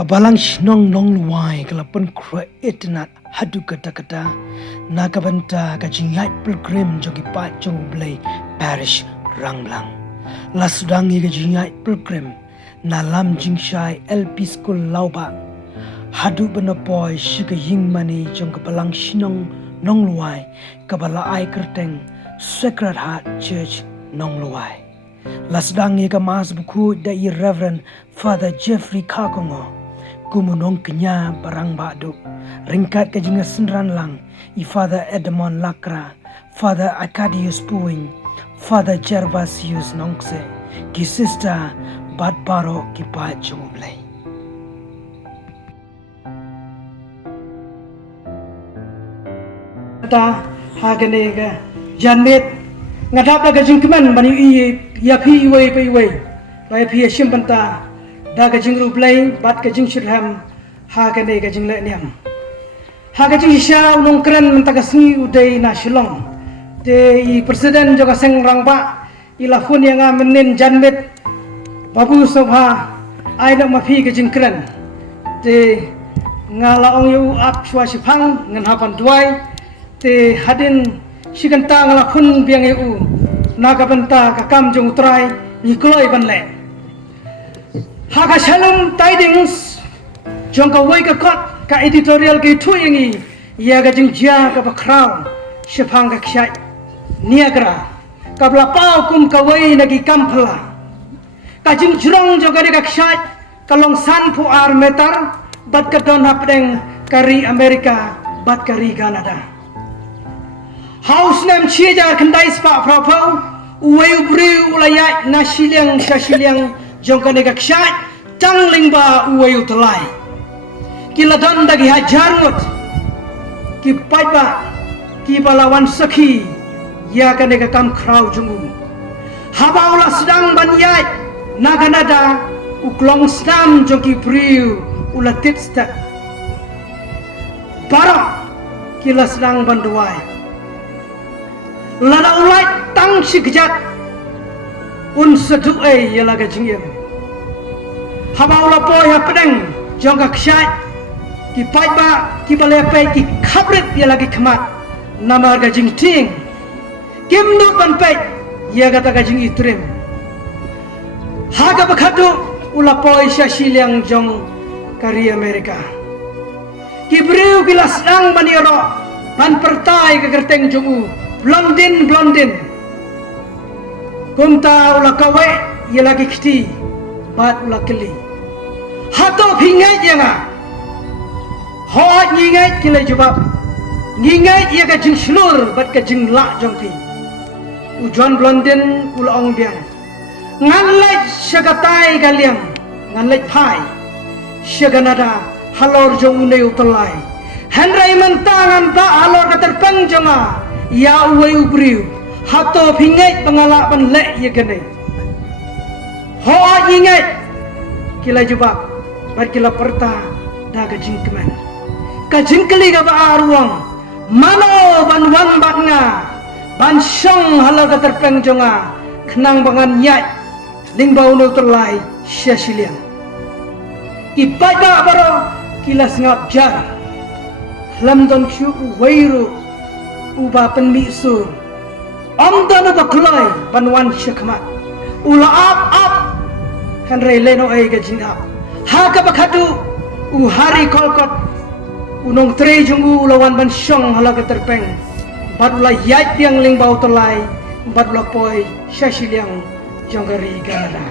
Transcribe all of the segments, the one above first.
kabalang shnong nong luai kalapan kra etnat hadu kata-kata nakabanta kajingai pilgrim jogi pat jong blay parish ranglang lasudang kajingai pilgrim nalam jingshai LP school lauba hadu benapoy shiga yingmani jong kabalang shnong nong luai kabala ai kerteng Sacred Heart Church nong luai lasdang ka mas buku da Reverend Father Jeffrey Kakongo kumunong kenya barang badu ringkat ka jinga senran lang i Father Edmond Lakra Father Acadius Puing Father Gervasius Nongse ki sister Bad Baro ki pa jumublay ta haganega janmet ngadap la gajing keman bani ya phi iwei pe iwei bai phi shim banta da gajing ruplai bat gajing shirham ha ka ne gajing le niam ha gajing sha unong kran menta kasni udai na shilong de i presiden joga seng rangba ila phun yang menin janmet babu sobha ai nak ma phi gajing kran de ngala ong yu ap chwa shipang ngan hapan duai te hadin Shiganta ngala khun biang eu nagabanta kakam jong utrai nikloi banle haga shalom tidings jong ka wai ka kot ka editorial ke thuingi ya ga jing ja ka ba crown shepang ka khyai niagra ka bla pau kum ka wai nagi kampla ka jing jrong jo ga ka khyai ka long san pu ar metar bat ka don hapdeng kari Amerika bat kari Canada House nam chia kendai spa propau uwei ubri ulayat na shiliang jong ka nega kshat tangling ba uwei utalai kila don dagi hajar ngut ki paiba ki balawan sakhi ya ka nega kam kraw jungu haba ula sedang banyai na Canada uklong stam jong ki priu ula titsta para kila sedang banduai lada ulai tang si gejat un sedu ya laga jingiem haba ula poy ha pedeng jongga ksyai ki paiba ki balepe ki khabrit ya lagi khamat nama ga jing ting kim no ban pe ya gata ga jing itrim haga bakhadu ula poy shashiliang jong kari Amerika ki breu ki lasdang baniero ban pertai ga gerteng jongu blondin kumta ula kawe ya lagi kiti bat ula keli hato pingai janga ho nyingai kile jawab ngingai ya ka jing slur bat ka jing la jongpi ujuan blondin ula ong biang nganlai syagatai galiang nganlai pai syaganada halor jong unai utalai henrai mentangan ba halor katerpeng jonga ya uwei ubriu hato pingai pengalaman le ya gane ho ingat kila jubak bar kila perta da gajing keman kajing keli ga ba aruang mano ban wan batnga ban syong halal ka terpeng jonga kenang bangan yat ling bau no terlai syasilian ipai ba baro kila sengap jar lam don kyu weiru uba penmisur amdana baklai banwan syakmat ula up kan leno ai gajing up haka bakhadu hari kolkot unong tre jungu ulawan ban syong halaga terpeng badula yat yang ling bau telai badula poi syashiliang jonggari Canada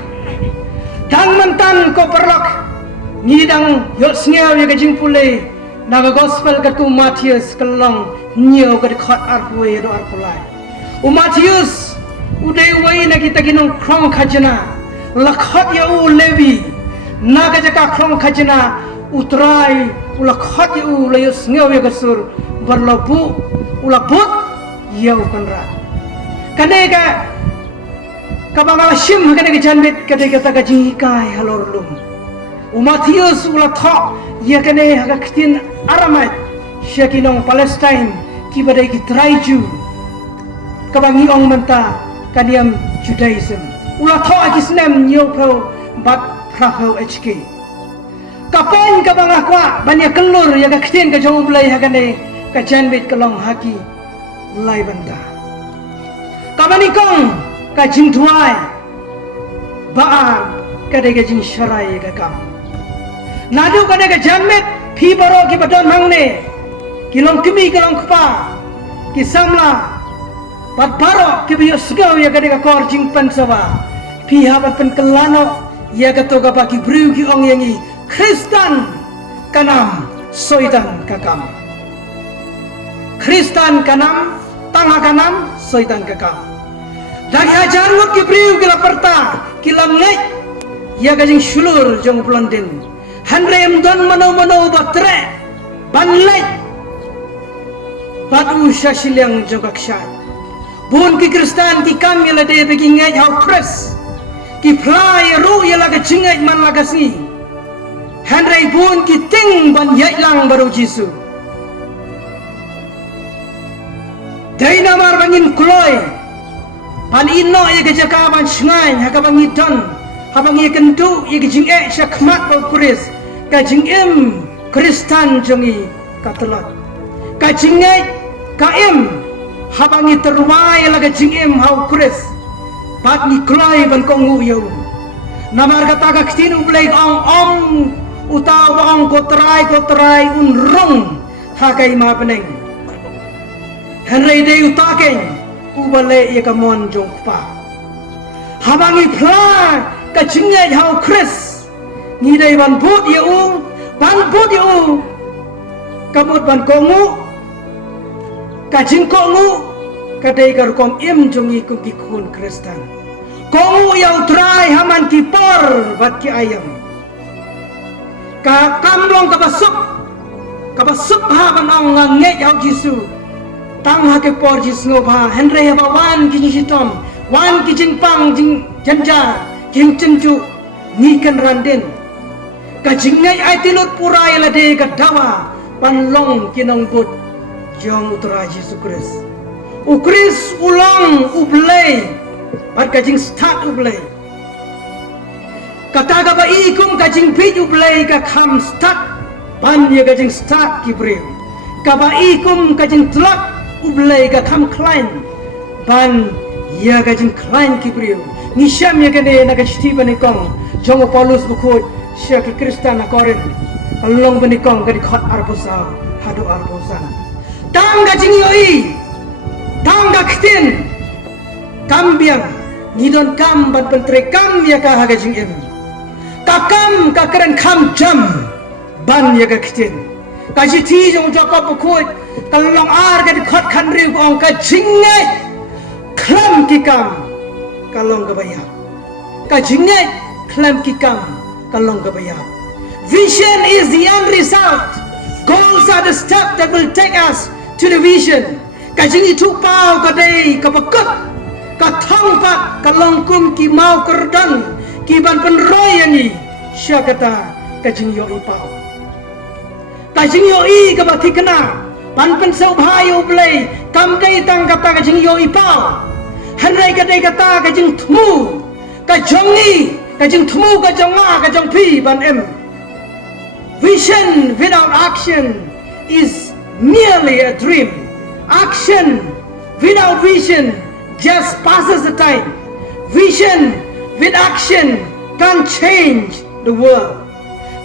tang mantan ko perlok ngidang yot sngew ya gajing pule naga gospel katu Matius kelong nyo ka khot arpue do arpulai Matius udai wai na kita ginong krong khajana lakhot ya u levi naga jaka krong khajana utrai ulakhot ya u layus ngeu ya gasur berlabu ulaput ya ukanra kanega kabangala shim kanega janbit kadega taga jingai halor lum Matius ulatho ya kane haga ktin aramait syakinong Palestine kibadai kitraiju kabangi ong menta kaniam Judaism ulatho akisnem nyopro bat prapho HK kapan ka bang akwa banyak kelur ya ka ktin ka jong belai hagane ka janbit kelong haki lai banda kabani kong ka jing tuai baan ka de ka jing sharai ka kam nadu ka de ka janmet phi baro ki badon mangne kilong kimi kilong kpa ki samla pat baro ki bi sgau ya ka de ka kor jing pansawa phi habat pen kelano ya ka to ka ba ki briu ki ong yangi Kristen kanam soitan kakam Kristen kanam tangha kanam soitan kakam dagi hajar mut ki priu kila perta kila ngai ya gajing shulur jong pelandin hanre don mano batre banlai batu shashiliang jong kakshat bun ki Kristen ki kam yala de begi ngai hau kres ki fly ru yala ka jingai man lagasi Henry bun ki ting ban yai lang baru Jisu. Dai namar bangin kloi. Ban ino ye ke jaka ban shngai ha ka bangi don. Ha bangi kentu ye ke jing e syakmat ba kuris. Ka jing em Kristan jongi katelot. Ka jing e ka em ha bangi terwai la ka jing em ha kuris. Bat ni kloi ban kongu yo. Namar kata ka ktinu blai om utaw ang kotray unrong hakay mapeneng Henry de utaken ubale ye kamon jong pa habang ipla ka chingay hau Chris ni dai ban put ye u kamut ban kongu ka jing kongu ka dai kar kom im jongi ku ki kun Kristen kongu yang try haman ki por bat ki ayam ka kamlong ka basuk ha banong ngai yau Jisu tang ha ke por Jisu ngobha Henry ha wan ki jitom wan ki jingpang jing janja jing cenju ni kan randen ka jingai ai tilut purai la de ka dawa panlong kinong but jong utra Jisu Kris ukris ulang ublei pat ka jing start ublei kata ka ba ikum ka jing piju blai ka kham stat ban ye ka jing stat ki brew ka ba ikum ka jing tlak ublai ka kham klein ban ye ka jing klein ki brew ni sham ye ka ne na ka chti ban kong jong Paulus bukhut sya ka Kristen na korin along ban kong ka di khot arbosa hadu arbosa tang ka jing yoi tang ka ktin kambiang ni don kam ban pentre kam ye ka ha ka jing em kakam kakaran kam jam ban ya ka ktin ka jiti jong jakob bukhut kalong ar ka khot khan riu ong ka jingai klam ki kam kalong ka baya ka jingai klam ki kam kalong ka baya vision is the end result goals are the step that will take us to the vision ka jingi tu pau ka dei ka pakut ka thong pat kalong kum ki mau kerdan kiban penroy yani sya kata kajing yo ipau kajing yo I ka bathi kana pan pen sau bhayo blai kam dei tang kata kajing yo ipau hanrai ka dei kata kajing thmu ka jongi kajing thmu ka jonga ka jong phi ban em vision without action is merely a dream action without vision just passes the time vision with action can change the world.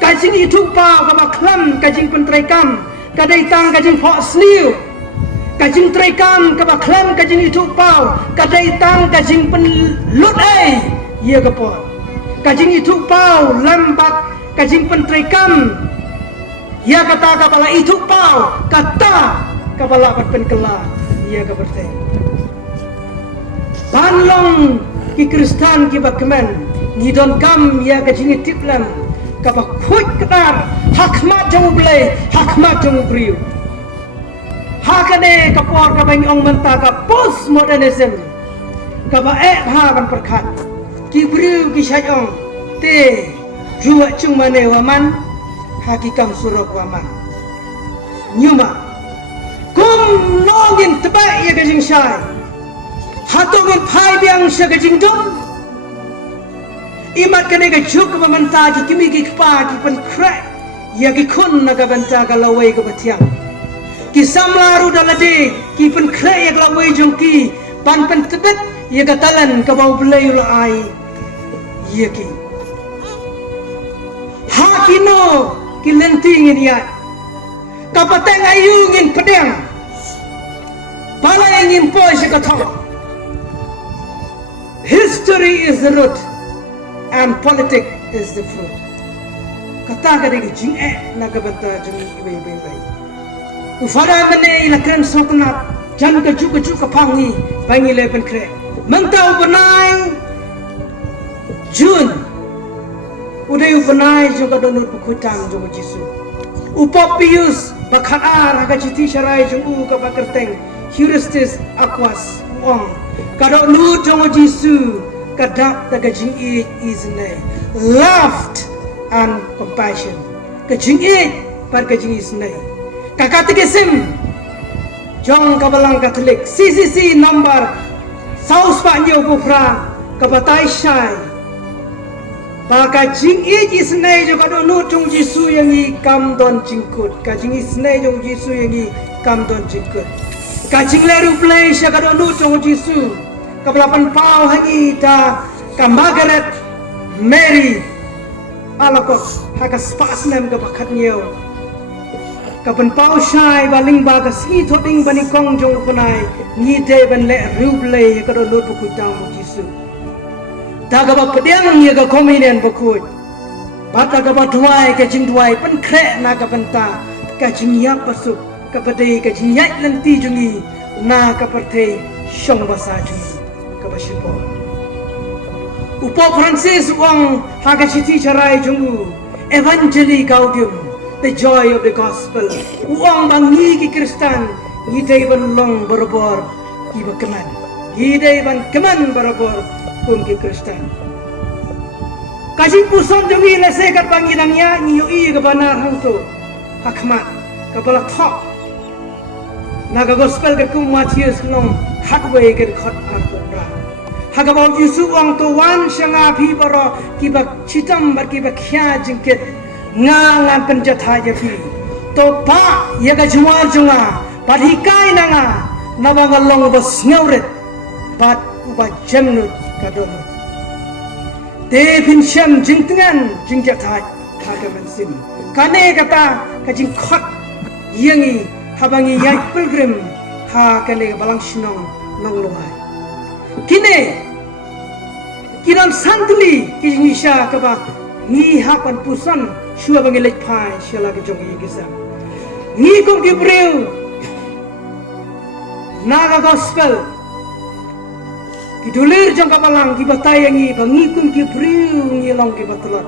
Kajing itu pa ka baklam kajing pentrekam kadai tang kajing phok sniu kajing trekam ka baklam kajing itu pa kadai tang kajing pen lut ai ye ka po kajing itu pa lambat kajing pentrekam ya kata ka bala itu pa kata ka bala pen kela ye ka berte panlong ki Kristen ki bakmen ni don kam ya ka jingi tiplam ka ba khut katar hakmat jong blai hakmat jong briu hakane ka por ka bang ong menta ka postmodernism ka ba ha ban perkhat ki briu ki shayong te juwa chung mane waman hakikam surok waman nyuma kum nongin teba ya ka jing shai hatong phai biang sha ka jing dong imat kene ka juk ka manta ki kimi ki kpa ki pen kra ia ki khun na ka banta ka lawai ka batiang ki samlaru dalade ki pen kre ya lawai jong ki pan pen tebet ia ka talan ka bau belai ula ai ia ki ha kino ki lenting ini ya ka pateng ayu ngin pedang pala ngin po si ka thong. History is the root and politics is the fruit. Kata ka degi jing na ka banta jing ibai. Ufada mene ilakran soknat jan ka juk ka pangi bangi le pen kre. Mantau benai Jun. Uday ubenai jo ka donut pukutang jo Jisu. Upopius bakar ka jiti sharai jo ka bakerteng. Heuristis aquas wong. Kado lu jongo Jisu kadap da gajing is ne laughed and compassion gajing par gajing is ne kakat kesim jong kabalang Katolik CCC number saus pa nyo bufra kabatai shai pa gajing is ne jo kado lu jong Jisu yang i kam don jingkut gajing is ne jong Jisu yang i kam don jingkut gajing leru play sya kado lu jong Jisu kapelapan pau hagi da ka Margaret Mary alakot haka spas nem ka bakat niyo kapan pau shai baling ba ka si thoding bani kong jong punai ni de ban le ruble ka do lut ku tang mo Jisu da ka ba pedang ye ka kominen bakut bata ka ba duai ka jing duai pen kre na ka banta ka jing ya pasuk ka badai ka jing ya lanti jungi na ka parthe shong basa jungi Kabashipo. Upo Francis Wong Hagachiti Charai Jungu Evangelii Gaudium, the joy of the gospel. Wong bangi ki Kristan, ngidai ban long barabor ki bakaman. Ngidai ban kaman barabor kum ki Kristan. Kaji puson jungi lese kat bangi nangya ngiyo i ka banar hang tu. Hakmat kapala thok. Naga gospel ka kum Matthias long hakwe ka khot arkundra. Hagabau Jisu wang to wan shanga phi baro kibak chitam bar kibak khya jingket nga penjatha ya phi to pa yaga juar junga padhikai nanga nabangalong bas ngauret bat uba jemnut kadon te phin shem jingtengan jingjatha khagaman sim kane kata kajing khot yangi habangi yai pilgrim ha kane balang shinong nong loai kine kiram santli kijisha kaba ni hapan pusan shua bangelek pai shela ke jongi gisa ni kom ki breu naga gospel kidulir jong kapalang ki batayangi bangi kum ki breu ngilong ki batlat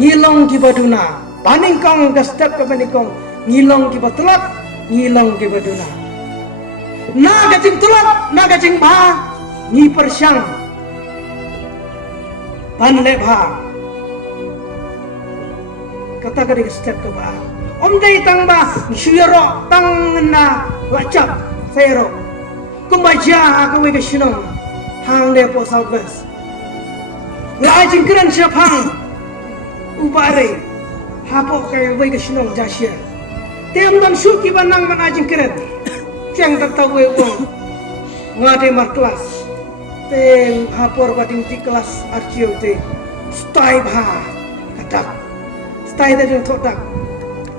ngilong ki baduna paning kong ka step ka paning kong ngilong ki batlat ngilong ki baduna naga jing tulat naga jing ba ni persyang pan lebha kata kali step ke ba om dai tang ba syiro tang na lacap fero kumbaja ka we ke shinong hang le po southwest la jingkran syapang ubare hapo ka we ke shinong jasya tem dan suki banang man ajingkran tiang tak tahu we wong ngade mar kelas tem hapor bading di kelas archio te stai bha katak stai te jong thodak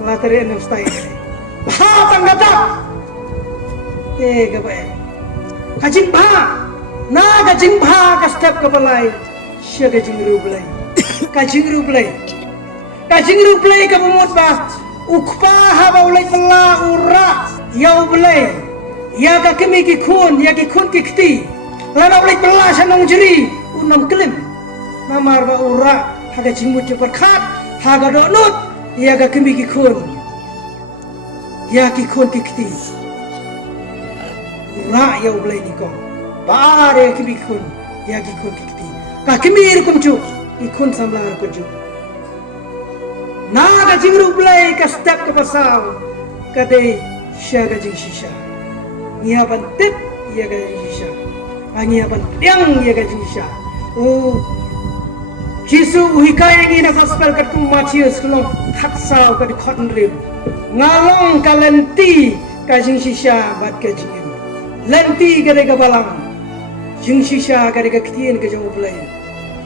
la tere no stai bha tang katak te ka ba kajing bha na kajing bha ka step ka balai sya kajing rublai kajing rublai ka bumut ba ukpa ha ba ulai pala ura yau blai ya ka kemi ki khun ya ki khun ki khti lana ulai pala sanong jeri unam kelim namar ba ura haga jingmut je perkhat haga donut ya ka kemi ki khun ya ki khun ki khti ura yau blai ni ko ba re kemi khun ya ki khun ki khti ka kemi rukum chu ki khun samlar ko chu na ka jingru blai ka step ka pasal ka dei sya ka jing shisha nia ban tip ya ka jing shisha ania ban yang ya ka jing shisha Jisu hikayat ini na gospel kat kum Matius kelong taksau kat khotn riu ngalong kalenti ka jing shisha bat ka jing lenti ka de balang jing shisha ka de ktien ka jong bulai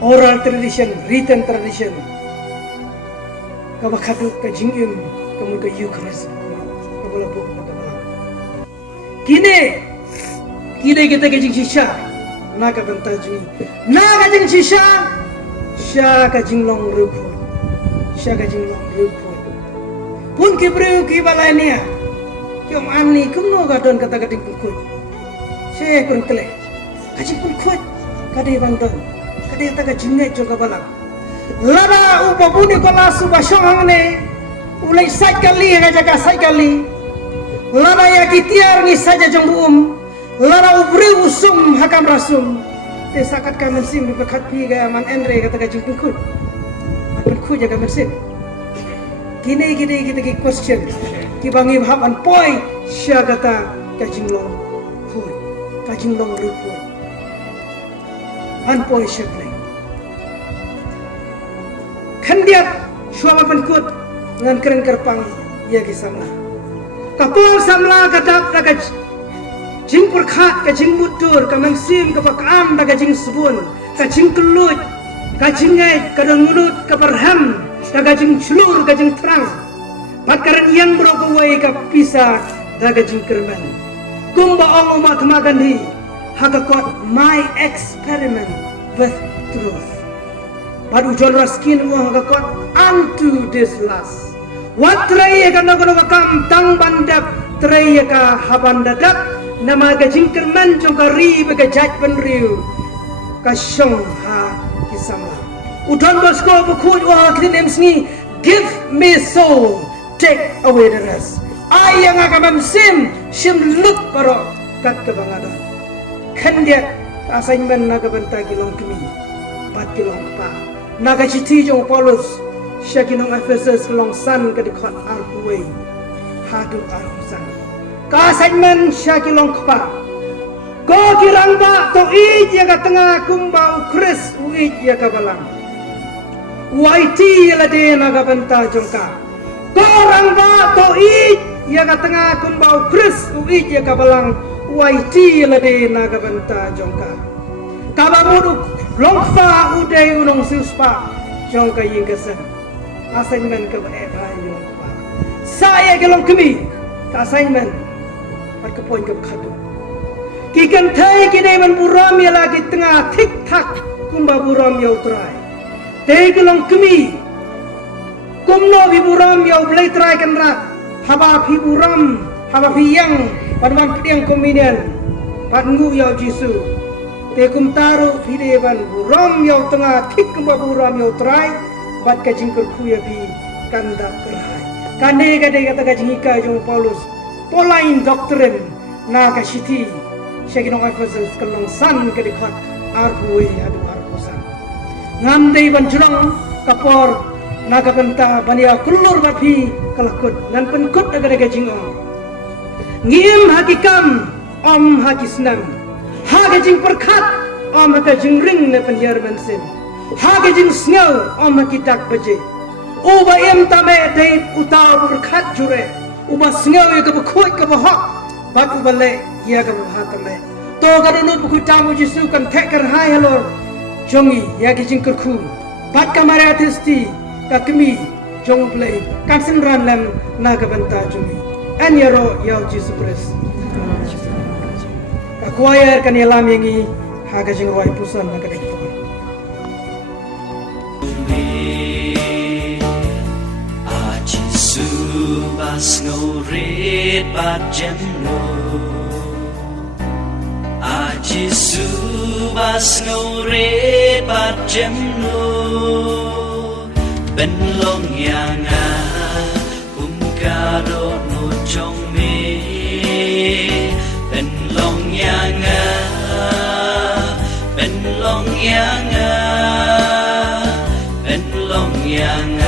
oral tradition written tradition ka bakhatu ka jing ka mun ka Eucharist ka bola buk ka balang kine kita ka jing shisha na ka banta jing na ka jing shisha Sya ka jinglong rupu, sya ka jinglong rupu. Pun kibriu ki balainia, kiom ani kumno ka don kata kating pun. Sya kun kele, kajing pun kuat, kadai bandon, kadai ta ka jingai jo ka balang. Lara upabuni kola suba shong ne, ulai sai kali ka jaga sai kali. Lara ya kitiar ni saja jong lara ubriu usum hakam rasum. Te sakat ka mensim di pekat pi ga manendre kata ka jing khut man khut jaga mensim kini kita ki question ki bangi bhab an poi sya kata ka jing long khut ka jing long ru khut an poi sya play khandiat shwa man khut ngan keren kerpang ya ki samla kapol samla kadap ka jing perkhat ka jing mutur ka mangsim ka pakam da ka jing subun ka jing kelut ka jingai ka dangunut ka perham da ka jing chulur ka jing terang patkaran yang berokowai ka pisa da ka jing kerman kumba ong Mahatma Gandhi hakakot my experiment with truth padu John Ruskin hakakot unto this last wat traya ka nagono kam tang bandap traya ka habandadap nama ka jingkerman jong ka ri ba ka jaj ban riu ka shong ha kisama udon bosko bu khut wa klinim sngi give me soul take away the rest ai yang agam sim sim lut paro kat ka bangada khandiat assignment na ka banta kilong kimi pat kilong pa na ka chithi jong Paulus shakinong Ephesus long san ka dikhot arway hadu arusan ka assignment syakilong kpa ko kirang ba to ij ya ka tengah kumba ukris uij ya ka balang waiti la de na ka banta jongka ko rang ba to ij ya ka tengah kumba ukris uij ya ka balang waiti la de na ka banta jongka ka ba mudu longfa udai unong suspa jongka yingkasan assignment ka ba e ba yong pa saya gelong kemi ka assignment at kapoin ka khadu ki kan thai ki nei man buram ya lagi tengah tik tak kumba buram ya utrai te gelong kemi kumno bi buram ya blai trai kan rat haba phi buram haba phi yang padwan piang kominian padngu ya jisu te kum taru phi devan buram ya tengah tik kumba buram ya utrai bat ka jingkur khu ya bi kanda trai kane ga de kata ka jingika jong Paulus polain doktrin naga shiti shaginong Ephesus kalong san kadikot arhuwi adu arhusan ngamdei banjulong kapor naga benta bania kulur bapi kalakut nan penkut agaraga jingong ngim hakikam om hakisnam haga jing perkat om haka jing ring ne penyer bensin haga jing sngaw om hakitak baje uba em tame dei utaw perkat jure uba singaw ya ka bukhut ka bahak bat ubale ya ka bahatale to ka nut buku tamu Jisu kan thekar hai halor jongi ya ki jingkur khu bat ka mare athisti ka kemi jong play kan sinran lam na ka banta jongi an yaro ya Jisu Christ ka choir kan yalam yangi ha ka jing roi pusan na ka dek Bas ngoret bat jemno Ajisu bas ngoret bat jemno Ben long yanga kumkaro no chong me Ben long yanga Ben long yanga Ben long yanga